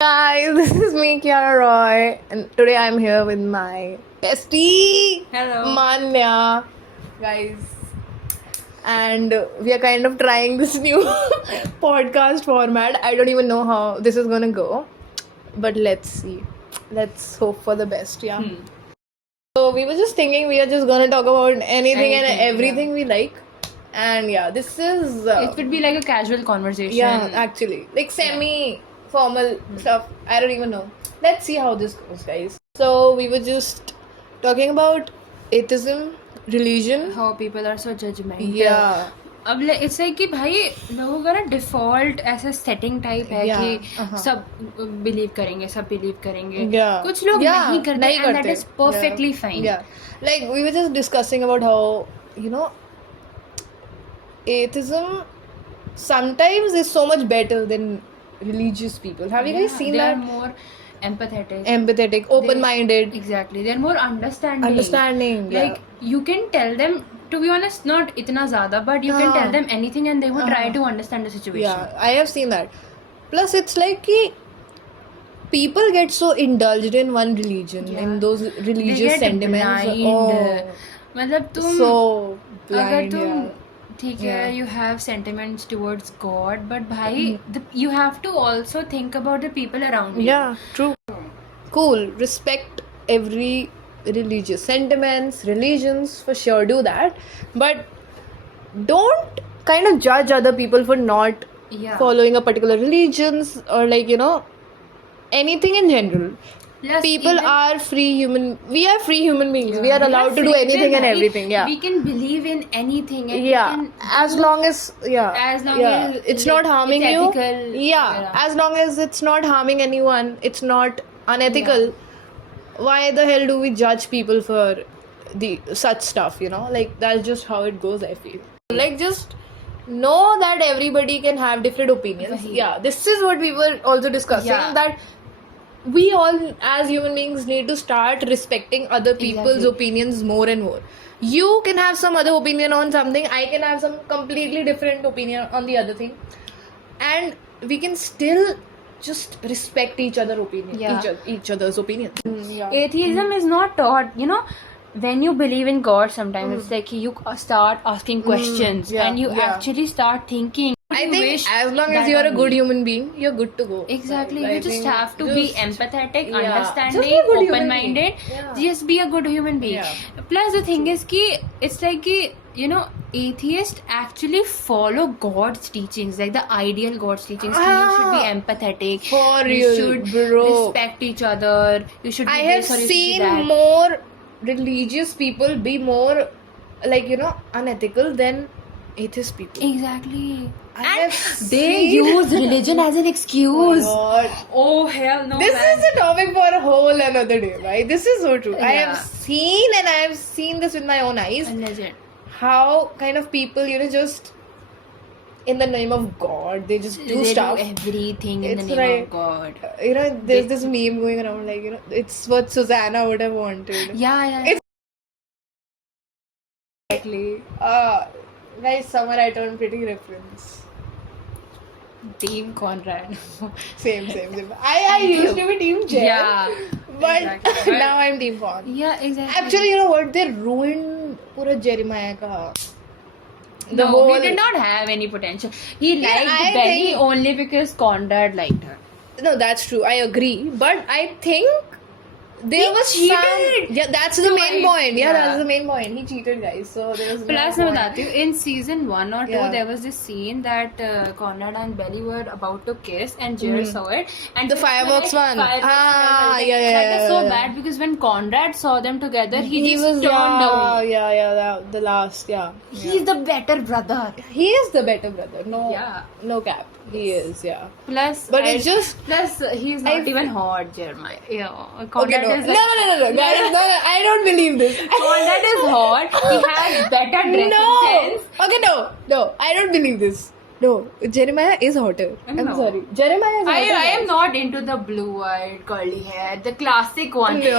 Guys, this is me, Kiara Roy, and today I'm here with my bestie, Hello. Manya. Guys, and we are kind of trying this new podcast format. I don't even know how this is gonna go, but let's see. Let's hope for the best, yeah. So, we were just thinking we are just gonna talk about anything and Anything, everything we like, and yeah, this is. It would be like a casual conversation. Yeah, actually. Like semi formal stuff. I don't even know. Let's see how this goes, guys. So, we were just talking about atheism, religion. How people are so judgmental. Yeah. अब it's like कि भाई लोगों का ना default ऐसा setting type है Yeah, कि सब बिलीव करेंगे, सब बिलीव करेंगे. Yeah. कुछ लोग Yeah, नहीं करते नहीं and that करते. is perfectly fine. Yeah. Like, we were just discussing about how, atheism sometimes is so much better than religious people. Have you guys seen they that? are more empathetic. Empathetic, open-minded, Exactly. They're more understanding. understanding. Yeah. Like you can tell them, to be honest, not itna zyada, but you can tell them anything and they would try to understand the situation. Yeah, I have seen that. Plus, it's like कि people get so indulged in one religion, in those They religious get sentiments. blind. Oh, मतलब तुम so अगर blind. तुम Yeah. ठीक है, you have sentiments towards God, but भाई you have to also think about the people around you. Yeah, true. Cool. Respect every religious sentiments, religions, for sure. Do that, but don't kind of judge other people for not Yeah. following a particular religions or anything in general. Plus, People even- are free human. We are free human beings. We are allowed to do free anything will, and right? everything. Yeah. We can believe in anything. And Yeah. we can As long as as long yeah, as it's like, not harming it's you. ethical, Yeah. yeah. As long as it's not harming anyone, it's not unethical. Why the hell do we judge people for the such stuff? Like that's just how it goes. I feel like just know that everybody can have different opinions. Wahi. Yeah. This is what we were also discussing, Yeah. that we all as human beings need to start respecting other people's Exactly. opinions more and more. You can have some other opinion on something, I can have some completely different opinion on the other thing, and we can still just respect each other opinion. Yeah. Each other's opinions. Atheism is not taught, when you believe in God sometimes it's like you start asking questions yeah, and you yeah. actually start thinking. I You think wish as long as that you're a on good me. human being, you're good to go. Exactly, I you just think have to be just- empathetic, yeah. Just be a understanding, good human open-minded. being. Yeah. Just be a good human being. Yeah. Plus the thing is ki it's like ki, atheists actually follow God's teachings, like the ideal God's teachings. Ki You should be empathetic. For you real, should bro. respect each other. You should. I do have this or you should do seen that. more religious people be more unethical than atheist people. Exactly. I have They seen- use religion as an excuse. God. Oh hell no! This man. is a topic for a whole another day, right? This is so true. I Yeah. have seen and I have seen this with my own eyes. A legend. How kind of people, just in the name of God, they just do They stuff. do everything in It's the name like- of God. There's this meme going around it's what Susanna would have wanted. Yeah. It's- Exactly. Guys, summer I turned pretty reference. Team Conrad. Same. I used to be Team Jen. Yeah. But exactly. now I'm Team Con. Yeah, exactly. Actually, you know what? They ruined pura Jeremiah ka. The no, whole. he did not have any potential. He Yeah, liked I Benny think- only because Conrad liked her. No, that's true. I agree. But I think there He was cheated. some. Yeah, that's the So main point. Yeah, yeah. that's the main point. He cheated, guys. So there was. Plus, no मैं point. बताती हूँ, in season 1 or 2 Yeah. there was this scene that Conrad and Belly were about to kiss and Jared saw it and The just fireworks like, one. fireworks Ah, like, yeah, that is so yeah. bad because when Conrad saw them together he just was turned away. the last He's the better brother. He is the better brother. No, Yeah. no cap. He is, yeah. Plus, But it's just he's not I- even hot, Jeremiah. Yeah, okay. Conrad No, is no, like, no, guys. No, I don't believe this. Conrad is hot. He has better dressing No. sense. Okay, no. I don't believe this. No, Jeremiah is hotter. I'm No. sorry. Jeremiah is hotter. I am guys. not into the blue-eyed curly hair, the classic one. No.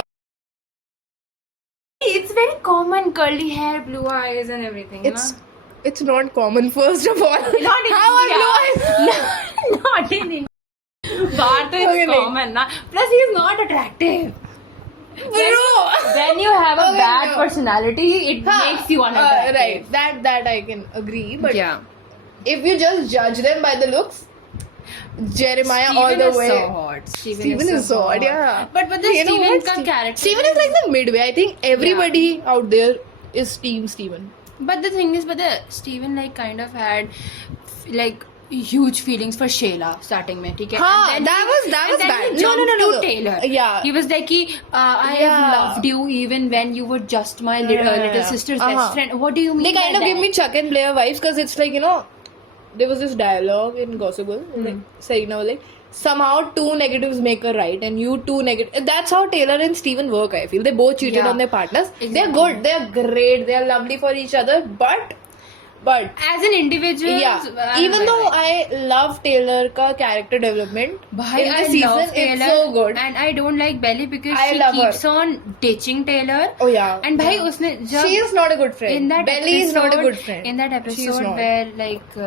It's very common, curly hair, blue eyes, and everything. It's not common. First of all, Not in how India. are blue eyes? Not in India. बार तो Okay, it's नहीं. common ना. Plus he is not attractive. Bro. When you have a Okay, bad no. personality, it makes you unattractive. Right. That I can agree. But Yeah. if you just judge them by the looks, Jeremiah all the is way. so hot. Steven is so hot, yeah. But the You know Steven what? ka character. Steven is like the midway. I think everybody out there is Team Steven. But the thing is, the Steven like kind of had like huge feelings for Shayla starting mein, okay? हाँ, And then that was and then bad. He jumped No. to Taylor. Yeah. He was like, I Yeah. have loved you even when you were just my little sister's best friend. What do you mean? They kind by of give that? me Chuck and Blair vibes because it's like, there was this dialogue in Gossip Girl. Like, Serena was like, somehow two negatives make a right and you two negative. That's how Taylor and Steven work, I feel. They both cheated Yeah. on their partners. Exactly. They're good. They're great. They're lovely for each other. But As an individual, even though I love Taylor ka character development Bhai, in the I season, love it's Taylor, so good. and I don't like Belly because I she love keeps her. on ditching Taylor. Oh yeah. And bhai, yeah. usne She is not a good friend. in that Belly is not a good friend. In that She is episode not. where like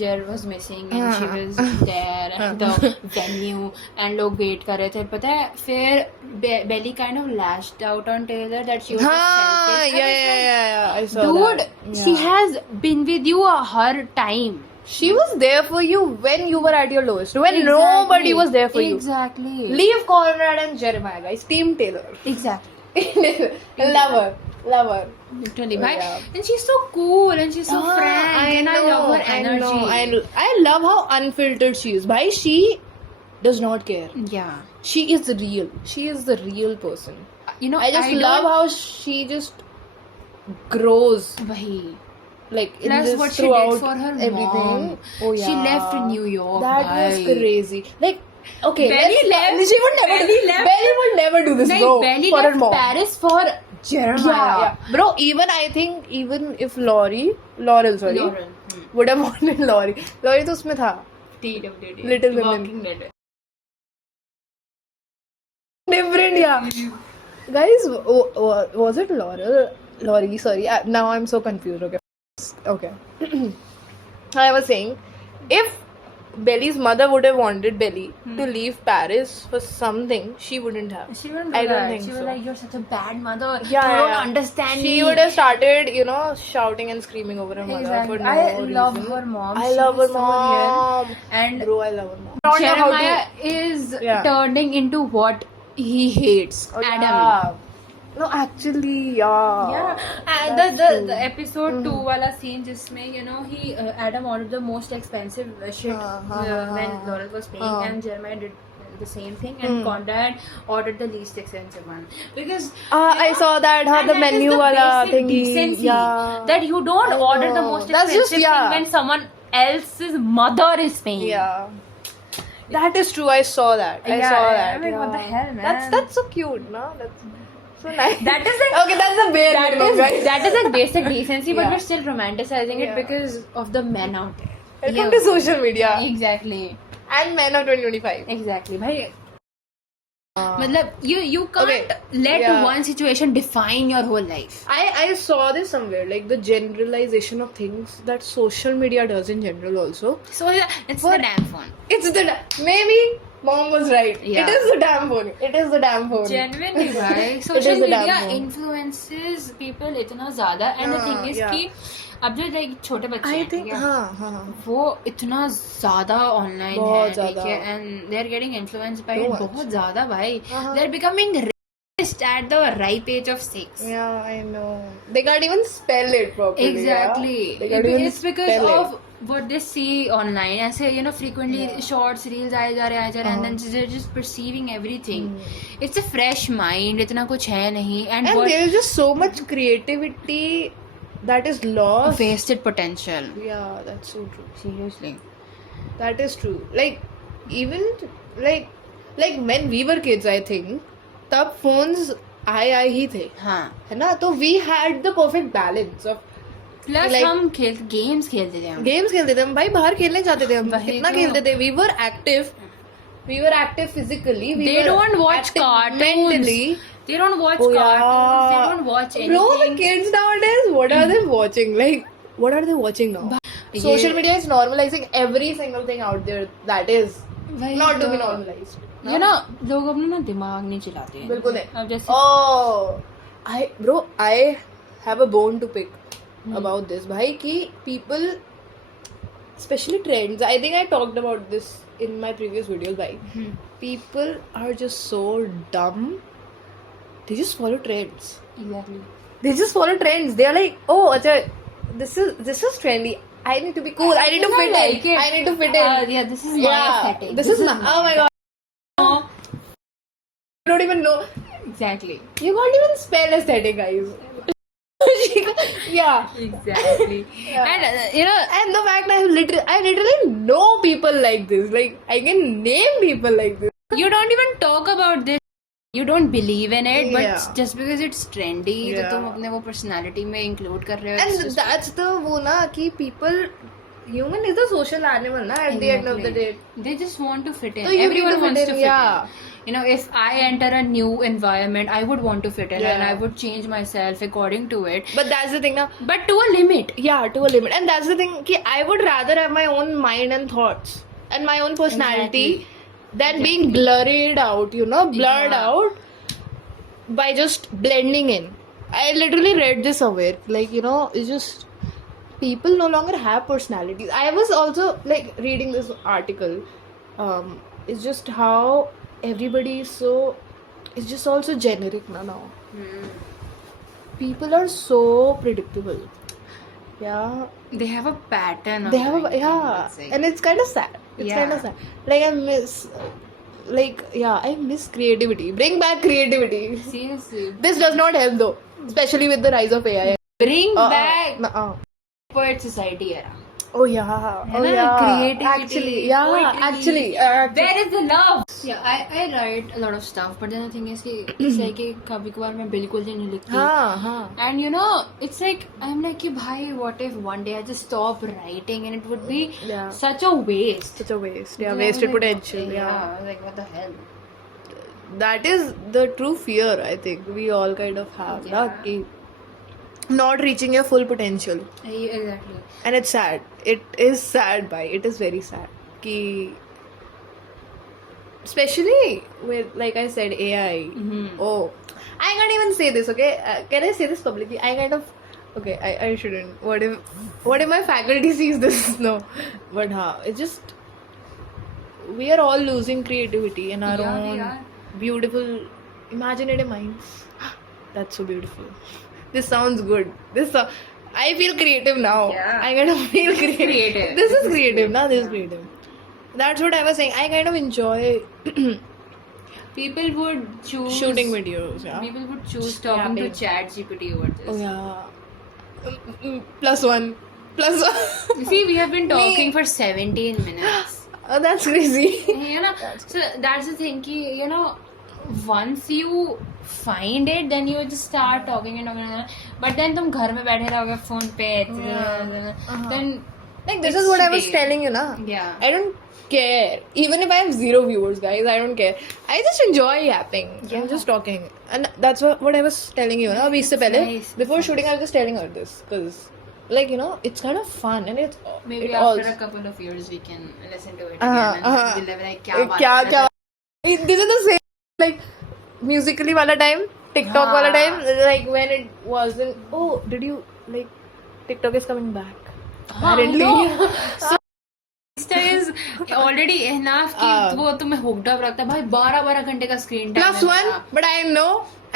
Jer was missing and she was there at the venue and log wait कर रहे थे पता है फिर Belly kind of lashed out on Taylor that she was हाँ, selfish. yeah. I saw Dude, that. she Yeah. has been with you her time. She was there for you when you were at your lowest. When nobody was there for you. Exactly. Leave Conrad and Jeremiah, guys. Team Taylor. Exactly. Love her. Literally, Oh, bhai. yeah. And she's so cool and she's so frank. And I love her energy. I love how unfiltered she is. Bhai, she does not care. Yeah. She is real. She is the real person. I just don't- love how she just grows. Bhai. Like in Plus this what she throughout did for her everything. mom. Oh yeah. She left New York. That was bhai. crazy. Like okay, Belly left. She would never. Belly left. Belly would never do this, Like, bro. Belly for her left mom. Paris for Jeremiah. Yeah. Bro, I think even if Laurel Lauren. would have wanted Laurie तो उसमें था. TWD. Little Women. Walking Dead. Different, yeah. Guys, was it Laurie? Sorry. Now I'm so confused. Okay. I was saying, if Belly's mother would have wanted Belly to leave Paris for something, she wouldn't have. She wouldn't do I don't that. think She was so. like, you're such a bad mother. Yeah, you don't understand She me. would have started, shouting and screaming over her mother Exactly. for no I reason. love her mom. I She love her was so mom. real. And Bro, I love her mom. Not know how Jeremiah to- is Yeah. turning into what he hates. Oh, Adam. yeah. No, actually, yeah. Yeah, and That's the true. episode 2 wala scene जिसमें he Adam ordered the most expensive shit when Laurel was paying and Jeremiah did the same thing and Conrad ordered the least expensive one because I saw that and the that is menu the wala basic thingy. decency Yeah. that you don't I order the know. most That's expensive just- yeah. thing when someone else's mother is paying. Yeah. That is true. I saw that. I Yeah, saw I that. mean, what the yeah. hell, man? That's so cute, no? That's so nice. That is like Okay, that's the bare minimum, guys. that is like basic decency, but Yeah. we're still romanticizing Yeah. it because of the men out there. Welcome to social media Exactly. and men of 2025. Exactly. Bhai, matlab, you can't Okay. let Yeah. one situation define your whole life. I saw this somewhere, like the generalization of things that social media does in general also. So yeah, it's the damn phone. It's the maybe mom was right. Yeah. It is the damn phone. It is the damn phone. Genuinely, bhai. It Social is the damn media phone. influences people इतना ज़्यादा and the thing is yeah. कि अब जो like छोटे बच्चे I हैं, think ठीक है? हाँ. वो इतना ज़्यादा ऑनलाइन है बहुत ठीक ज़्यादा. है and they're getting influenced by Too it much. बहुत ज़्यादा भाई हाँ. they're becoming racist at the ripe age of 6. Yeah, I know. They can't even spell it properly. Exactly. Yeah? They can't even It's because spell of what they see online. ऐसे frequently shorts, reels आए जा रहे and then they're just perceiving everything. It's a fresh mind. इतना कुछ है नहीं and And what there is just so much creativity that is lost. wasted potential. Yeah, that's so true. Seriously. That is true. Like even like when we were kids, I think तब phones आए ही थे, हाँ. है ना? तो we had the perfect balance of Plus Like- हम games खेलते थे हम. गेम्स खेलते थे हम भाई, बाहर खेलने जाते थे हम, वही कितना तो. खेलते थे. We were active physically. They were don't watch active cartoons. mentally. They don't watch Oh, cartoons. They yeah. don't watch anything. Bro, the kids nowadays, what are they watching? Like, what are they watching now? Social media is normalizing every single thing out there that is Not to be normalized. You know, लोग अपना ना दिमाग नहीं चलाते हैं. बिल्कुल नहीं. अब जैसे I have a bone to pick about this. भाई कि people, especially trends. I think I talked about this in my previous videos. भाई, people are just so dumb. They just follow trends. exactly. They just follow trends. They are like, oh, acha, this is trendy. I need to be cool. I need to fit like in. it. I need to fit in. Yeah, this is my aesthetic. This is my. Oh my god. You don't even know. Exactly. You can't even spell aesthetic, guys. Yeah. Exactly. Yeah. And you know, And the fact I literally know people like this. Like I can name people like this. you don't even talk about this. You don't believe in it, but Yeah. just because it's trendy, तो Yeah. तुम अपने वो personality में include कर रहे हो. And it's just- that's the वो ना कि people, human is a social animal ना at the end of the day. They just want to fit in. So you need Everyone to fit wants in, to fit yeah. in. You know, if I enter a new environment, I would want to fit in, and Yeah. I would change myself according to it. But that's the thing now. But to a limit. Yeah, to a limit. And that's the thing कि I would rather have my own mind and thoughts and my own personality than being blurred out, blurred Yeah. out by just blending in. I literally read this somewhere. Like, it's just people no longer have personalities. I was also like reading this article. It's just how everybody is so, it's just also generic now. People are so predictable. Yeah. They have a pattern. Of They have everything, yeah, let's say. and it's kind of sad. It's Yeah. kind of sad. Like I miss creativity. Bring back creativity. Seriously. This does not help though, especially with the rise of AI. Bring back Nuh-uh. poet society era. Oh yeah. Oh ना? yeah. Creativity, Actually, yeah. poetry. Actually. Where is the love? Yeah, I write a lot of stuff, but then the thing is कि it's like कि कभी कभार मैं बिल्कुल ही नहीं लिखती. हाँ. And you know, it's like I'm like कि भाई, what if one day I just stop writing and it would be Yeah. such a waste. Such a waste. Yeah, Then I was wasted like, potential. okay, Yeah. I was like, what the hell? That is the true fear. I think we all kind of have. Yeah. Na, कि not reaching your full potential. Exactly. And it's sad. It is sad, bhai. It is very sad. Ki, especially with, like I said, AI. Oh, I can't even say this. Okay, can I say this publicly? I kind of. Okay, I shouldn't. What if my faculty sees this? No, but it's just we are all losing creativity in our Yeah, we own are. beautiful, imaginative minds. That's so beautiful. This sounds good. I feel creative now. Yeah. I kind of feel creative. This is creative. Now this is creative. That's what I was saying. I kind of enjoy People would choose shooting videos. Yeah. People would choose talking to Rapping. ChatGPT over this. Oh yeah. Plus one. See, we have been talking for 17 minutes. Oh, that's crazy. You know, so that's the thing. Ki, you know, once you find it, then you just start talking and talking. But then तुम घर में बैठे रहोगे phone पे. Then Like this it's is what I was shitty. telling you, na. Yeah. I don't care. Even if I have 0 viewers, guys, I don't care. I just enjoy yapping. I'm just talking, and that's what I was telling you, na. Abhi isse pehle, Nice. before shooting, I was just telling her this because, like, it's kind of fun and it's Maybe it after also. a couple of years we can listen to it Uh-huh, again and uh-huh. we'll be like, क्या बात Kya कर रहा kya? This is the same like musically wala time, TikTok हाँ. wala time, like when it wasn't. Oh, did you like TikTok is coming back? हाँ, Apparently. no. So Insta is already enough कि वो तुम्हें hooked up रखता है भाई 12 घंटे का screen time Plus है one, मेरा. but I know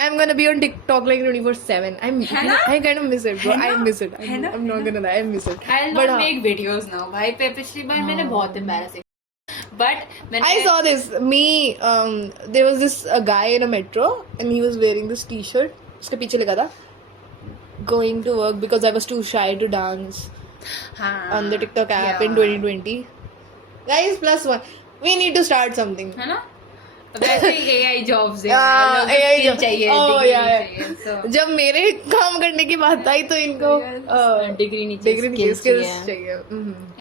I'm gonna be on TikTok like 24/7. I kind of miss it, bro. I miss it. I'm not gonna lie, I miss it. I'll But not make videos now भाई पिछली बार मैंने बहुत embarrassing but when I saw this. There was this a guy in a metro and he was wearing this T-shirt. उसके पीछे लिखा था going to work because I was too shy to dance on the TikTok app in 2020. Guys, plus one. We need to start something. है ना वैसे ही AI jobs है AI skill job. चाहिए Oh, degree yeah. चाहिए so जब मेरे काम करने की बात आई तो इनको degree नहीं चाहिए डिग्री नहीं skills skills चाहिए. चाहिए.